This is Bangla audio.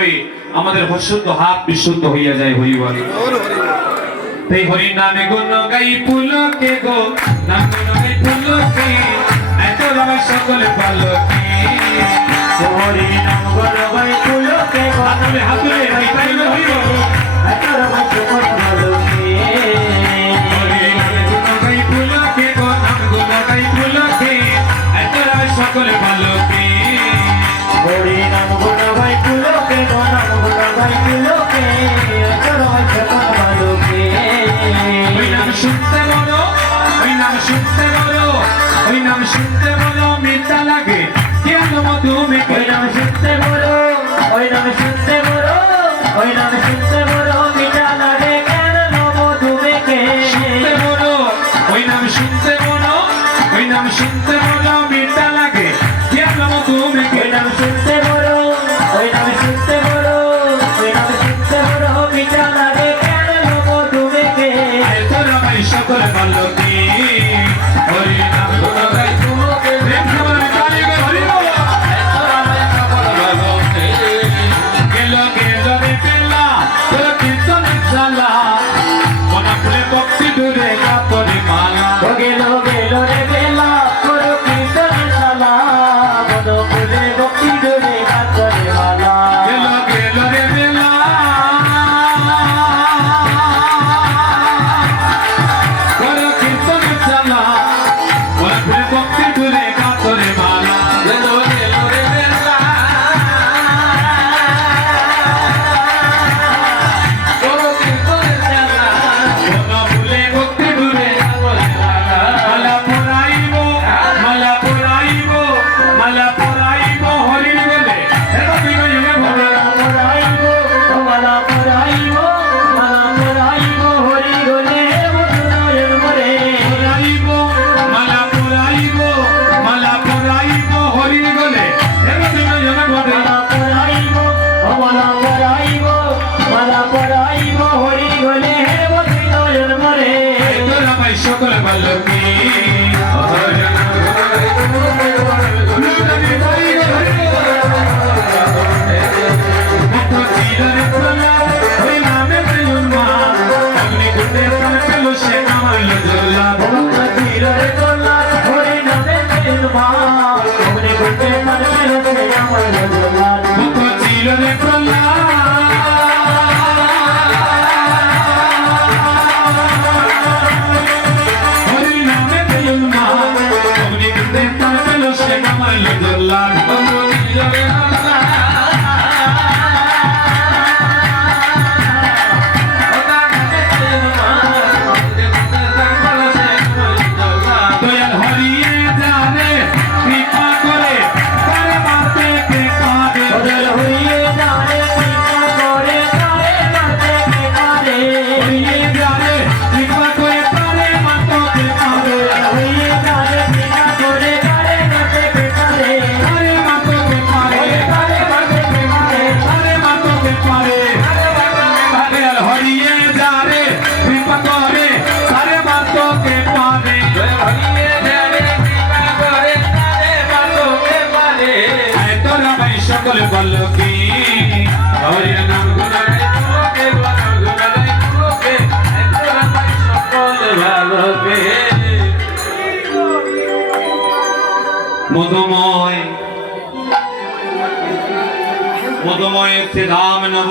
ভাবে আমাদের অশুদ্ধ হাত বিশুদ্ধ হইয়া যায় হই বলে। তাই হরি নামে গো নগাই পুলকে গো নাম নগাই পুলকে এত রবে সকলে পালকে। হরি নাম গো নগাই পুলকে হাতুলে হাতুলে নাম শুনতে মনো ওই নাম শুনতে মনো মিঠা লাগে। কেন তুমি ওই নাম শুনতে 말래 lot. মধুময় মধুময় শ্রীরাম নব